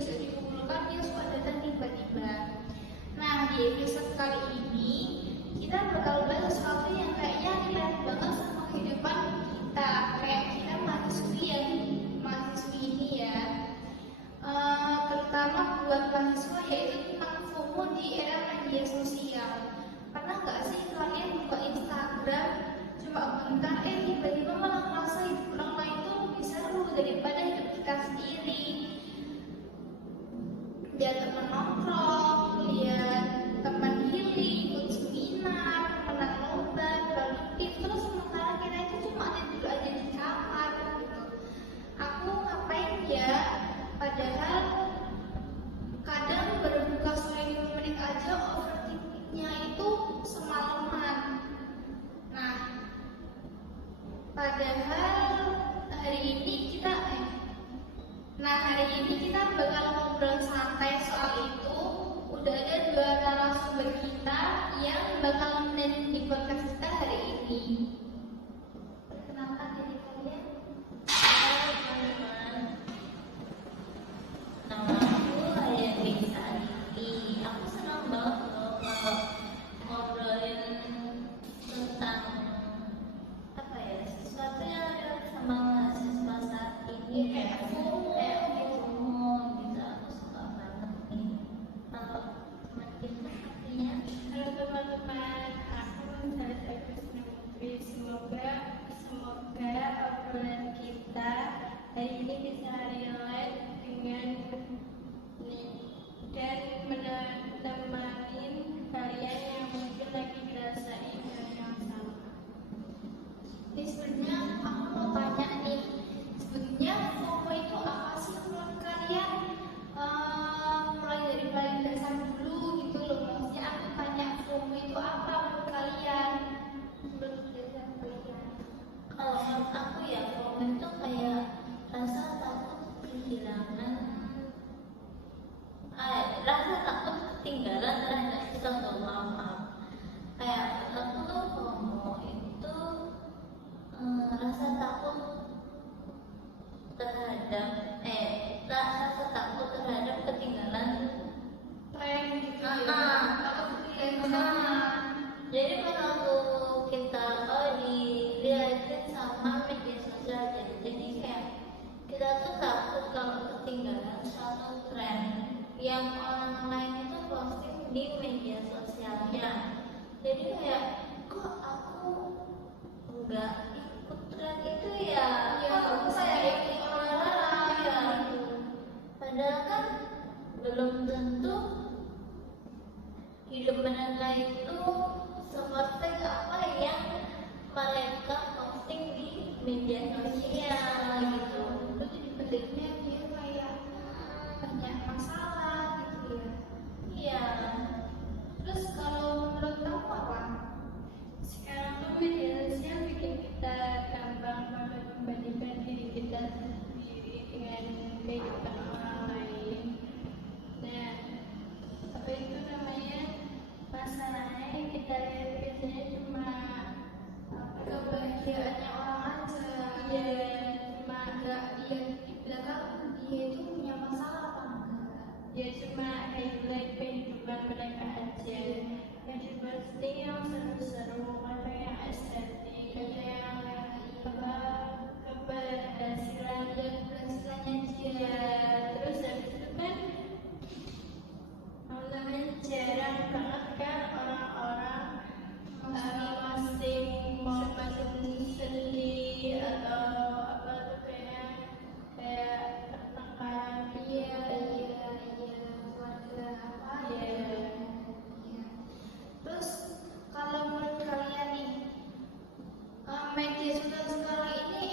bisa dikumpulkan dia suka datang tiba-tiba. Nah, di episode kali ini kita bakal bahas sesuatu yang kayaknya relate banget sama kehidupan kita, kayak kita mahasiswi ini ya. Terutama buat mahasiswa, yaitu tentang FOMO di era media sosial. Pernah nggak sih kalian buka Instagram cuma bentar, tiba-tiba malah ngerasa hidup orang lain tuh lebih seru daripada hidup kita sendiri? Lihat teman nongkrong, lihat teman healing, ikut seminar, menang lomba, produktif, terus sementara kita itu cuma tidur aja di kamar gitu. Aku ngapain ya? Padahal kadang berbuka sore 5 menit aja overthinkingnya itu semalaman. Nah, padahal hari ini kita bakal ngobrol santai soal itu. Udah ada 2 narasumber kita yang bakal menemani di podcast kita hari ini. Perkenalkan diri kalian. Halo teman-teman, nama aku Ayah Bisa Aditi. Aku senang banget loh kalau ngobrolin tentang sesuatu yang ada sama mahasiswa saat ini, kayak FOMO gitu. Aku suka banget nih. Kalau teman kita artinya. Halo teman-teman, aku Sarah Putri. Semoga obrolan kita hari ini bisa relate dengan dan menemani kalian yang mungkin lagi ngerasain hal yang sama. Jadi sebenarnya aku mau tanya nih, sebenarnya FOMO itu apa sih menurut kalian? Mulai dari paling dasar dulu gitu loh. Maksudnya aku tanya FOMO itu apa menurut kalian? Menurut dasar kalian? Kalau menurut aku ya, FOMO itu kayak rasa takut kehilangan, rasa takut ketinggalan terhadap sesuatu. Kayak aku tuh FOMO itu rasa takut terhadap ketinggalan Tren gitu ya? Takut ketinggalan Nah, zaman. jadi kalau kita dilihatin sama media sosial, jadi kayak kita tuh takut kalau ketinggalan suatu tren yang orang lain itu posting di media sosialnya. Jadi kayak kok aku nggak ikut tren itu ya? Aku kayak ikut orang lain ya. Padahal kan belum tentu hidup mereka itu seperti apa yang mereka posting di media sosial gitu. Itu jadi bentuknya dia kayak banyak masalah gitu ya. Iya. Terus kalau menurut kamu apa? Sekarang tuh media sosial bikin kita gampang banget membandingkan diri kita sendiri dengan kehidupan orang lain. Nah, apa itu namanya? Masalahnya yang kita lihat biasanya cuma Kebahagiaannya orang aja. cuma Nggak lihat di belakang dia itu punya masalah apa enggak. cuma highlight kehidupan mereka aja. Yang pasti yang seru-seru, ada yang estetik, ada yang keberhasilan dan Keberhasilannya dia. ya, terus habis itu kan jarang banget kan orang-orang posting momen sedih atau apa tuh kayak pertengkaran Iya, keluarga apa Iya. Iya. Terus kalau menurut kalian nih, media sosial sekarang ini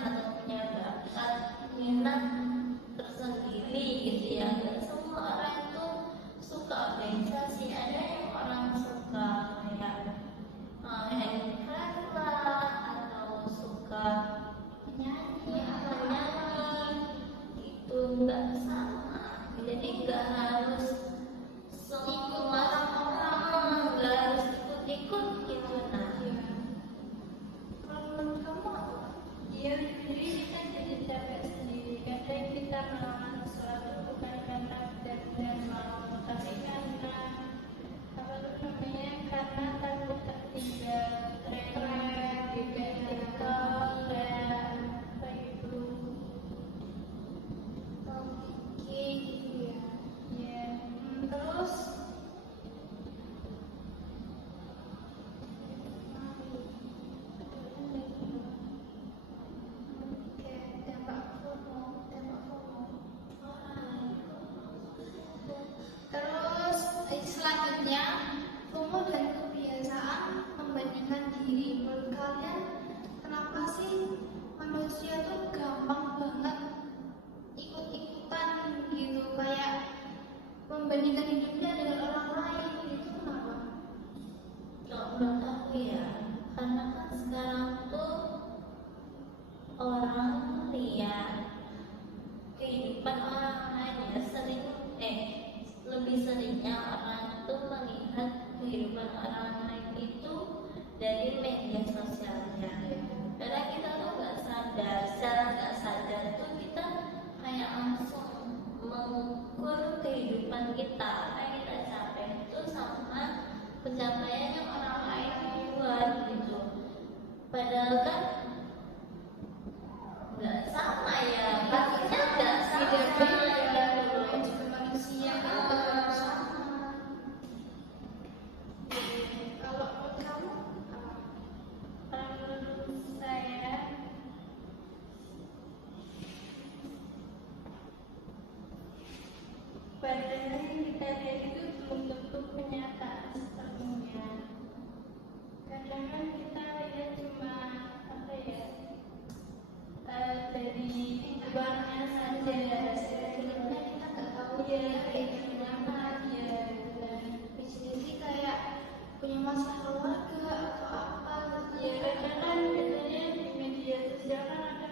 atau punya bakat minat tersendiri gitu ya. Dan semua orang itu suka organisasi. Ada yang orang suka kayak handcraft lah, atau suka menyanyi itu nggak sama. Jadi nggak harus semua orang, nggak harus ikut-ikut gitu. Nah, Kalau menurut kamu apa? Iya, jadi kita jadi capek sendiri. Kadang kita melawan sesuatu bukan karena benar-benar mau, tapi karena apa tuh namanya, karena takut tertinggal tren juga TikTok dan apa itu. Oke, gitu ya. Ya, Terus kayak dampak FOMO. Terus selanjutnya FOMO dan kebiasaan membandingkan diri. Menurut kalian kenapa sih manusia tuh gampang banget ikut-ikutan gitu, kayak membandingkan hidupnya dengan orang lain gitu, kenapa? kalau menurut aku ya, karena kan sekarang tuh orang lihat kehidupan orang lain ya, lebih seringnya orang tuh melihat kehidupan orang lain itu dari media sosialnya. Karena kita tuh nggak sadar, secara nggak sadar tuh kita kayak langsung mengukur kehidupan kita, kayak kita capek itu sama pencapaian yang orang lain buat gitu. Padahal kan nggak sama ya, pastinya nggak sama Beda-beda, gitu. namanya juga manusia kan tetap sama. Kalau menurut kamu apa? menurut saya padahal yang kita lihat itu belum tentu kenyataan sepenuhnya. Kadang kan kita lihat cuma apa ya, dari luarnya saja. Sebenarnya kita nggak tahu Iya, dia kayak kayak gimana. ya, dan Bisa jadi kayak punya masalah keluarga atau apa gitu. ya kadang kan biasanya di media sosial kan ada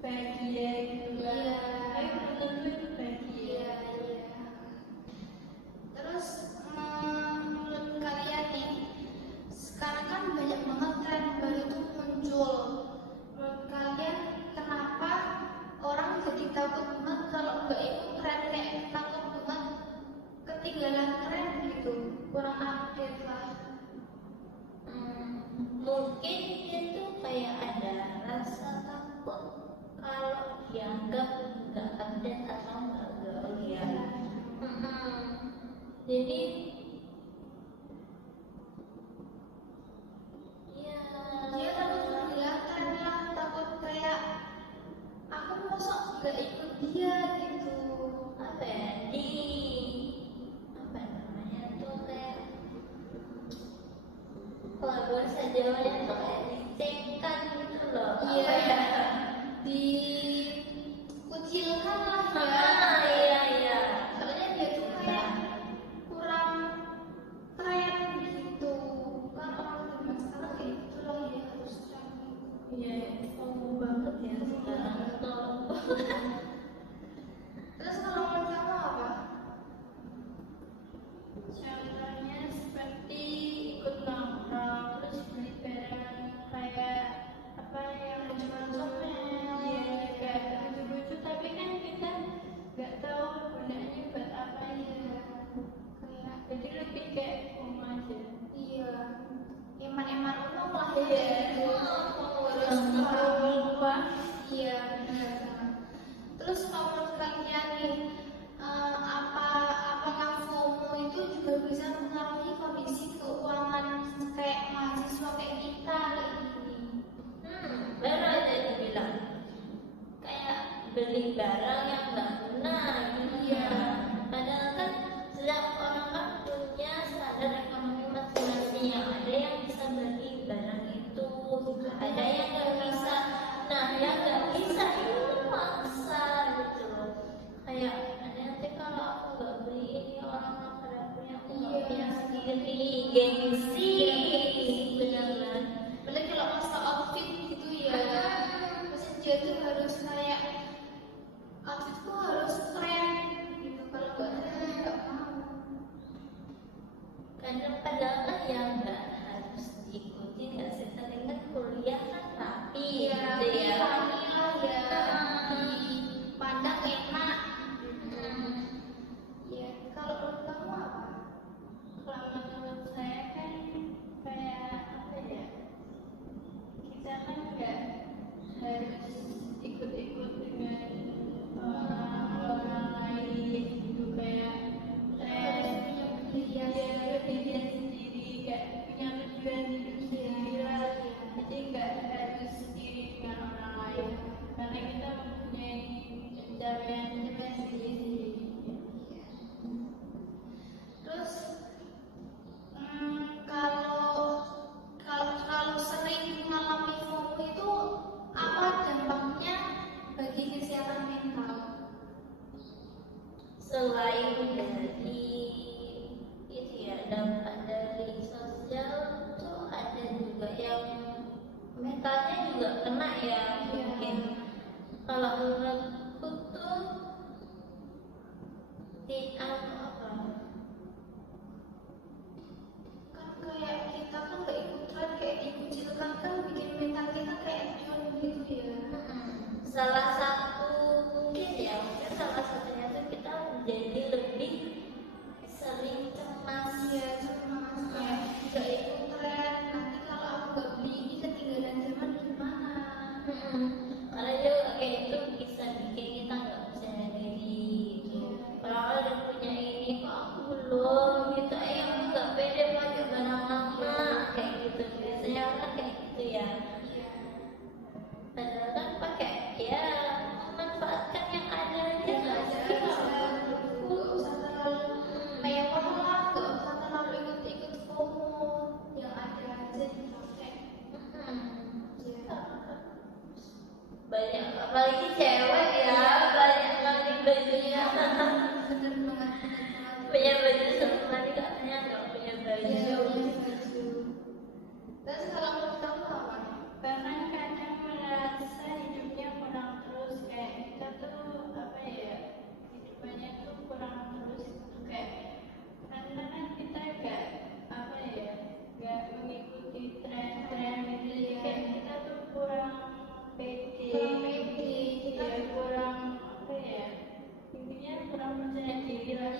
bahagia gitu kan. Iya. Tapi belum tentu itu bahagia. Iya. Terus menurut kalian nih, sekarang kan banyak banget tren baru tuh muncul. Menurut kalian kenapa orang jadi takut banget kalau nggak ikut tren, kayak takut banget ketinggalan tren gitu, kurang update lah. Mungkin itu kayak ada rasa takut kalau dianggap nggak update atau nggak gaul ya. Jadi ya, Dia takut ketinggalan tren lah, takut kayak aku masa nggak ikut dia gitu. apa ya, apa namanya tuh, kayak kalau bahasa Jawanya tuh kayak dicengkan gitu loh. Iya. Apa ya? Dikucilkan lah ya. Iya. Soalnya dia tuh kayak kurang keren gitu. Kan orang zaman sekarang kayak gitu lah ya, harus tren gitu. Iya, sombong banget ya sekarang tuh. Terus kalau menurut kamu apa? Contohnya seperti ikut nongkrong, terus beli barang kayak apa yang Comel-comel. Iya, kayak lucu-lucu, tapi kan kita nggak tahu gunanya buat apa ya. Kayak Jadi lebih kayak aja. iya, eman-eman umum lah Iya. kayak gitu. Terus Lupa. iya, benar. Terus kalau menurut kalian nih, apakah FOMO itu juga bisa mempengaruhi kondisi keuangan kayak mahasiswa kayak kita kayak gini? Baru aja dibilang kayak beli barang yang nggak guna gitu ya. Padahal kan setiap orang kan punya standar ekonomi masing-masing, yang ada yang bisa beli barang itu, ada yang nggak bisa. Nah, yang nggak gengsi, benar-benar. Apalagi kalau masalah outfit gitu ya, pasti dia tuh harus kayak outfitku harus keren gitu. Kalau nggak mau. Karena padahal kan yang nggak harus diikuti, nggak sih, tapi kan kuliah kan rapi gitu ya. Alhamdulillah ya, dipandang enak. Ya, kalau menurut kamu apa? Kalau menurut saya kan kayak apa ya, kita kan nggak harus ikut-ikut dengan orang lain gitu, kayak saya punya pendirian sendiri, kayak punya tujuan hidup sendiri lah. Jadi nggak harus iri dengan orang lain, karena kita mempunyai pencapaian sendiri. Terus kalau kalau sering mengalami FOMO itu apa dampaknya bagi kesehatan mental? Selain dari itu ya, dampak dari sosial tuh ada juga yang mentalnya juga kena ya. Mungkin kalau menurutku tuh di apa, Kan kayak kita kan nggak ikut tren, kayak dikucilkan kan bikin mental kita kayak down gitu ya. salah satu mungkin ya, mungkin salah satunya tuh kita menjadi lebih sering cemas. Iya, cemas ya, nggak ikut tren. Nanti kalau aku nggak beli ini ketinggalan zaman gimana? Karena juga kayak itu bisa bikin kita nggak percaya diri gitu. Kalau udah punya ini kok aku belum gitu, aku nggak pede pakai barang lama kayak gitu. Biasanya kan kayak gitu ya. Padahal kan pakai ya, memanfaatkan yang ada aja nggak sih? Nggak usah terlalu mewah lah, nggak usah terlalu ikut-ikut FOMO, yang ada aja dipakai. Ya. Banyak, apalagi cewek ya, banyak kali bajunya. Bener banget. Punya baju sehari katanya nggak punya baju. Ya, punya baju. Terus kalau menurut kamu apa? Bahkan kadang merasa hidupnya kurang terus, kayak kita tuh apa ya, hidupannya tuh kurang terus gitu, kayak karena kan kita gak apa ya, gak mengikuti tren-tren gitu, jadi kayak kita tuh kurang pede, Kita ya kurang apa ya, intinya kurang percaya diri lah,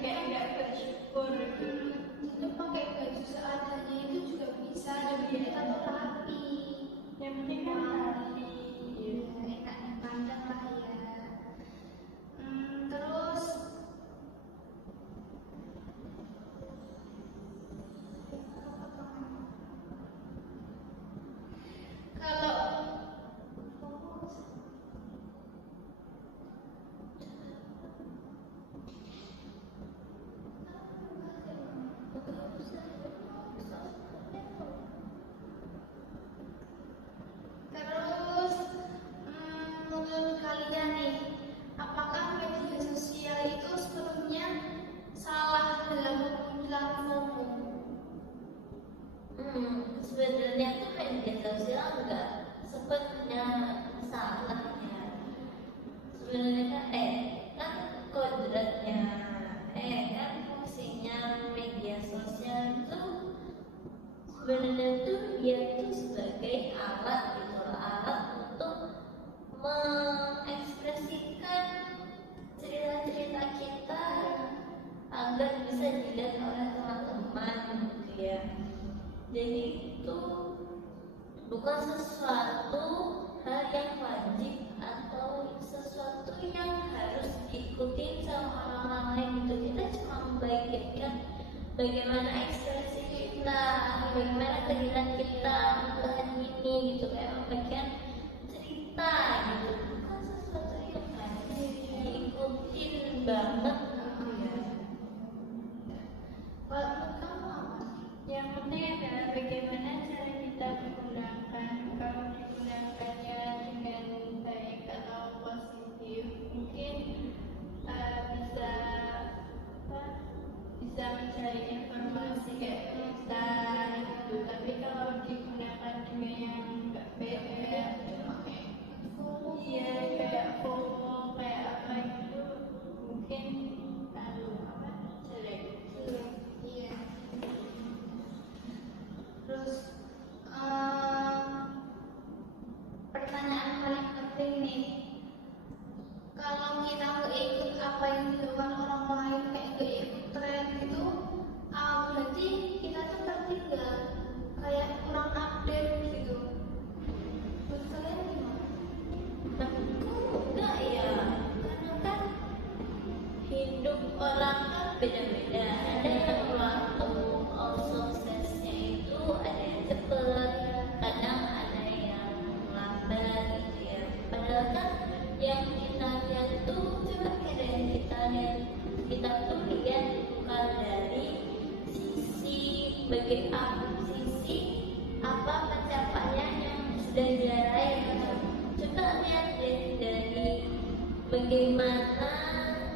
kayak gak bersyukur gitu. itu pakai baju seadanya itu juga bisa, jadi kita tuh rapi. Yang penting kan rapi. Ya, enak dipandang lah ya. Terus kalau Terus, menurut kalian nih, apakah media sosial itu sepenuhnya salah dalam memunculkan FOMO? Sebenarnya tuh media sosial nggak sepenuhnya salah ya. Sebenarnya kan kodratnya, kan fungsinya media sosial itu sebenarnya tuh dia tuh sebagai alat gitu loh, alat untuk mengekspresikan cerita-cerita kita agar bisa dilihat oleh teman-teman gitu ya. Jadi itu bukan sesuatu hal yang wajib atau sesuatu yang harus diikuti sama orang lain gitu. Kita cuma membagikan bagaimana ekspresi kita, bagaimana kegiatan kita melakukan ini gitu, kayak membagikan cerita gitu. Bukan sesuatu yang harus diikutin banget gitu ya. Kalau menurut kamu apa? Yang penting adalah bagaimana cara kita menggunakan. Kalau digunakannya dengan baik atau positif, mungkin bisa mencari informasi kayak gini, kalau kita nggak ikut apa yang dilakukan orang lain, kayak nggak ikut tren gitu, berarti kita tuh tertinggal, kayak kurang update gitu. Menurut kalian gimana? Menurutku enggak ya, karena kan hidup orang kan beda-beda. Ada yang waktu suksesnya itu ada yang cepet, kadang ada yang lambat gitu ya. Padahal kan yang kita lihat tuh, coba kira yang kita lihat, kita tuh lihat bukan dari sisi sisi apa pencapaian yang sudah diraih. Coba lihat deh dari bagaimana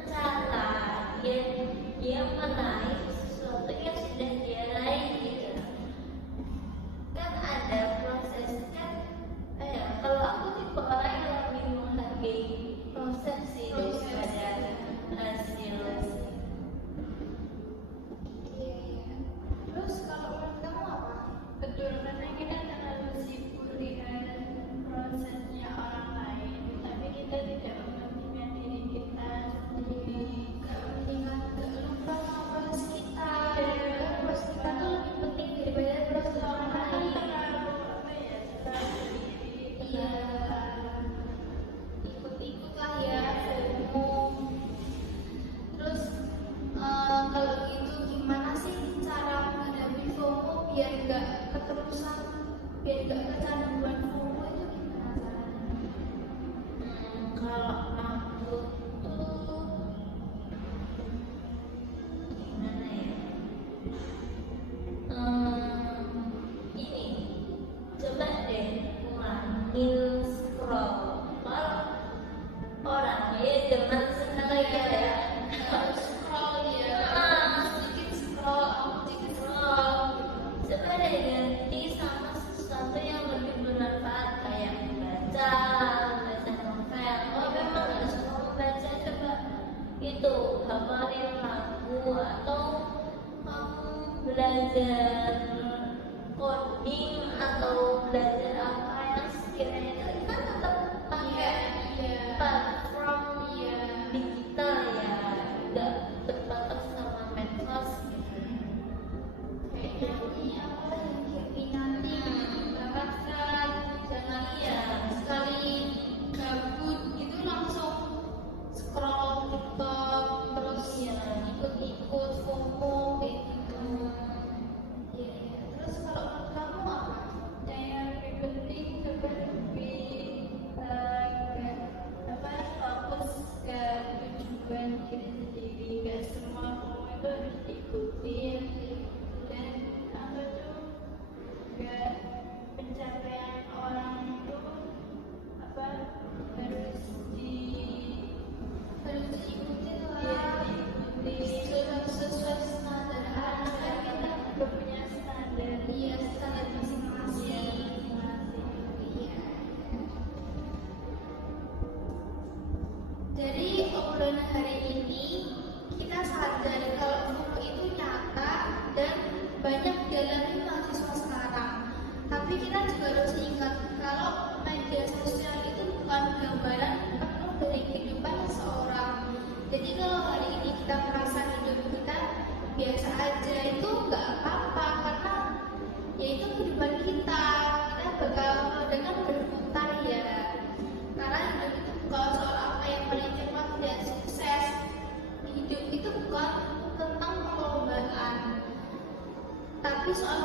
cara dia meraih sesuatu yang sudah dia raih gitu. Kan ada proses kan, kalau aku tipe orang yang lebih menghargai proses sih daripada hasil. Terus kalau menurut kamu apa? Betul, karena kita terlalu sibuk dengan prosesnya orang lain, tapi kita tidak mementingkan diri kita sendiri. Gak mendingan gak lupa sama proses kita. Proses kita tuh lebih penting daripada proses orang lain. Terlalu apa ya, terlalu diri. Iya, ikut-ikut lah ya, FOMO. Terus kalau gitu gimana sih cara menghadapi FOMO biar nggak keterusan, biar nggak kecanduan FOMO itu gimana caranya? Kalau aku tuh gimana ya? Ini coba deh kurangin scroll. Kalau orangnya ya zaman sekarang ya, Harus scroll ya, sedikit scroll, sedikit scroll. coba deh ganti sama sesuatu yang lebih bermanfaat kayak baca novel. Oh memang nggak semua membaca, coba itu hafalin lagu atau kamu belajar coding atau belajar apa yang sekiranya itu kan tetap pakai platform digital ya, nggak terbatas sama medsos gitu. Kayak nyanyi apa yang diminati, dapatkan, jangan sekali gabut gitu langsung scroll TikTok, terus ikut-ikut FOMO kayak gitu. Terus kalau menurut kamu apa? Yang lebih penting coba lebih fokus ke tujuan diri sendiri. Gak semua kamu itu harus diikutin, dan apa tuh gak pencapaian orang itu apa harus Diikutin lah, diikuti. sesuai standar anak kan kita Gak punya standar. dia standar masing-masing. Iya. Jadi obrolan hari ini kita sadar kalau FOMO itu nyata dan banyak dialami mahasiswa sekarang. Tapi kita juga harus ingat kalau media sosial itu bukan gambaran penuh dari kehidupan seseorang. Jadi kalau hari ini kita merasa hidup kita biasa aja, itu nggak apa-apa, karena ya itu kehidupan kita bakal dengan berputar ya. Karena hidup itu bukan soal apa yang paling cepat dan sukses. Hidup itu bukan tentang perlombaan, tapi soal